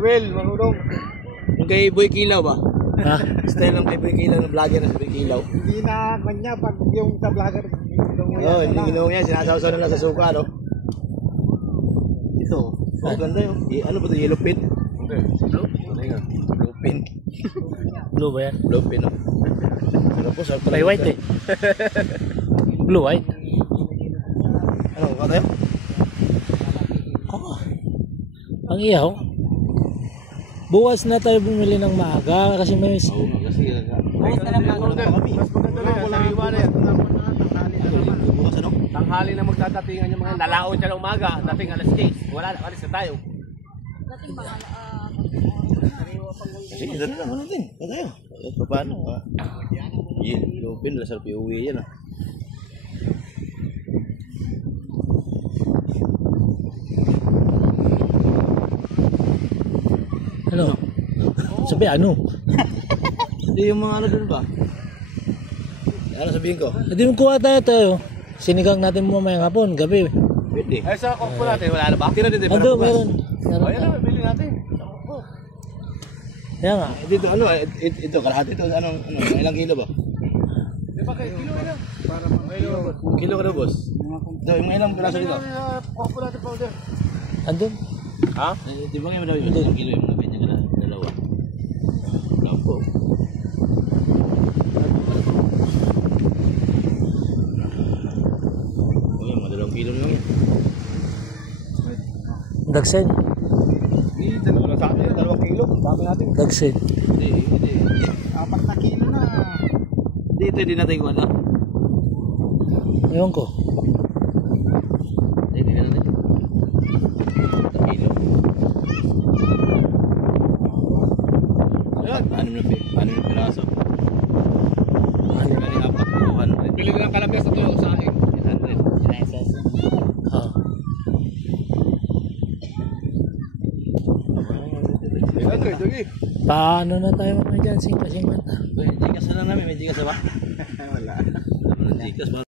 Kamil, marunong. Yung kay Boy Kilaw ba? Ha? Style ng kay Boy Kilaw, ng vlogger na si Boy Kilaw. Hindi na kanya pag yung sa vlogger. Oo, hindi ginawang yan. Sinasawsaw nila sa suka, no? Ito. Oh, ganda yun. Ano ba ito? Yellow pin? Okay. Blue pin. Blue ba yan? Blue pin, no? Ano po, sarap May white eh. Blue white. Ano, ba tayo? Oo. Ang ihaw. Bukas na tayo bumili ng maaga kasi may... Oo, kasi... Bukas na lang ako. Mas maganda na yan. Sariwa na yan. Bukas ano? Tanghali na magdadatingan yung mga nalaon siya ng umaga. Dating alas 10. Wala na, alis na tayo. Dating mga Kasi dito lang, ano din? Ba tayo? Paano? Yellow pin, lasarap iuwi yan, ah. Ano? Sabi ano? Hindi yung mga ano dun ba? Ano sabihin ko? Hindi mo kuha tayo. Sinigang natin mamayang hapon, gabi. Pwede. Ay, sa kongpo natin, wala na ba? Tira dito, Ando, bukas. meron. Ayan na, bili natin. Kaya nga. Dito, ano, ito, kalahati ito, ano, ilang kilo ba? Di ba kayo, kilo na? Para kilo. Kilo ka na, boss? Ito, yung ilang piraso dito? Kongpo natin, powder. Andun. Ha? Di ba ngayon madami ilang kilo yung mga ganyan ka na, dalawa? Lampo. O yan, mga 2 kilo lang yan. Dagsen. Hindi, dalawa sa atin, 2 kilo. Dami natin. Dagsen. Hindi. 4 na kilo na. Dito, hindi natin kuha na. Ewan ko. Hindi natin. 4 kilo. Ayun, 6 na piraso. Kali 4, 200. Bili na lang kalabas na tuyo sa akin. 800. Ah. Sige. Paano na tayo mga dyan? 50-50. May Gcash na lang namin, may Gcash na ba? Wala. Gcash ba?